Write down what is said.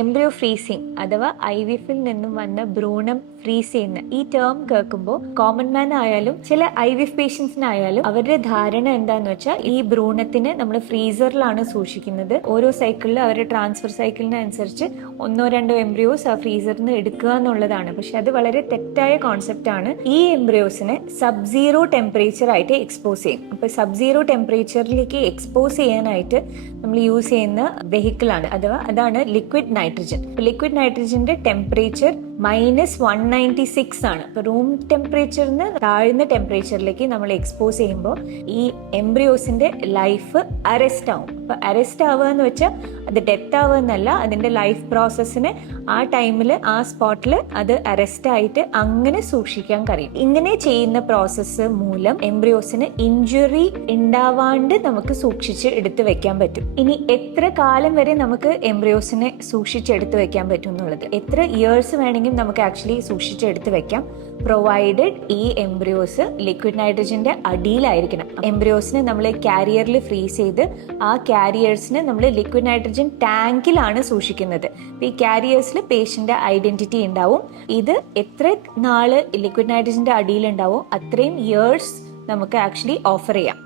Embryo freezing അഥവാ IVF-ൽ നിന്നും വന്ന ഭ്രൂണം ഫ്രീസ് ചെയ്യുന്ന ഈ ടേം കേൾക്കുമ്പോൾ കോമൺ മാൻ ആയാലും ചില IVF പേഷ്യൻസിനായാലും അവരുടെ ധാരണ എന്താന്ന് വെച്ചാൽ ഈ ഭ്രൂണത്തിന് നമ്മൾ ഫ്രീസറിലാണ് സൂക്ഷിക്കുന്നത്. ഓരോ സൈക്കിളിൽ അവരുടെ ട്രാൻസ്ഫർ സൈക്കിളിനനുസരിച്ച് 1-2 എംബ്രിയോസ് ആ ഫ്രീസറിൽ നിന്ന് എടുക്കുക എന്നുള്ളതാണ്. പക്ഷെ അത് വളരെ തെറ്റായ കോൺസെപ്റ്റ് ആണ്. ഈ എംബ്രിയോസിനെ സബ് സീറോ ടെമ്പറേച്ചർ ആയിട്ട് എക്സ്പോസ് ചെയ്യും. അപ്പൊ സബ് സീറോ ടെമ്പറേച്ചറിലേക്ക് എക്സ്പോസ് ചെയ്യാനായിട്ട് നമ്മൾ യൂസ് ചെയ്യുന്ന വെഹിക്കിൾ ആണ് അതാണ് ലിക്വിഡ് നൈട്രജൻ. ലിക്വിഡ് നൈട്രജന്റെ ടെമ്പറേച്ചർ -196 ആണ്. ഇപ്പൊ റൂം ടെമ്പറേച്ചറിന് താഴ്ന്ന ടെമ്പറേച്ചറിലേക്ക് നമ്മൾ എക്സ്പോസ് ചെയ്യുമ്പോൾ ഈ എംബ്രിയോസിന്റെ ലൈഫ് അറസ്റ്റ് ആവും. അപ്പൊ അറസ്റ്റ് ആവുക എന്ന് വെച്ചാൽ അത് ഡെത്ത് ആവുക എന്നല്ല, അതിന്റെ ലൈഫ് പ്രോസസ്സിന് ആ ടൈമിൽ ആ സ്പോട്ടിൽ അത് അറസ്റ്റ് ആയിട്ട് അങ്ങനെ സൂക്ഷിക്കാൻ കഴിയും. ഇങ്ങനെ ചെയ്യുന്ന പ്രോസസ്സ് മൂലം എംബ്രിയോസിന് ഇഞ്ചുറി ഉണ്ടാവാണ്ട് നമുക്ക് സൂക്ഷിച്ച് എടുത്തു വെക്കാൻ പറ്റും. ഇനി എത്ര കാലം വരെ നമുക്ക് എംബ്രിയോസിനെ സൂക്ഷിച്ചെടുത്ത് വെക്കാൻ പറ്റും എന്നുള്ളത്, എത്ര ഇയേഴ്സ് വേണമെങ്കിൽ നമുക്ക് ആക്ച്വലി സൂക്ഷിച്ചെടുത്ത് വെക്കാം, പ്രൊവൈഡഡ് ഈ എംബ്രിയോസ് ലിക്വിഡ് നൈട്രജന്റെ അടിയിലായിരിക്കണം. എംബ്രിയോസിനെ നമ്മൾ കാരിയറിൽ ഫ്രീസ് ചെയ്ത് ആ കാരിയേഴ്സിന് നമ്മൾ ലിക്വിഡ് നൈട്രജൻ ടാങ്കിലാണ് സൂക്ഷിക്കുന്നത്. ഈ കാരിയേഴ്സിൽ പേഷ്യന്റ് ഐഡന്റിറ്റി ഉണ്ടാവും. ഇത് എത്ര നാള് ലിക്വിഡ് നൈട്രജന്റെ അടിയിൽ ഉണ്ടാവും അത്രയും ഇയേഴ്സ് നമുക്ക് ആക്ച്വലി ഓഫർ ചെയ്യാം.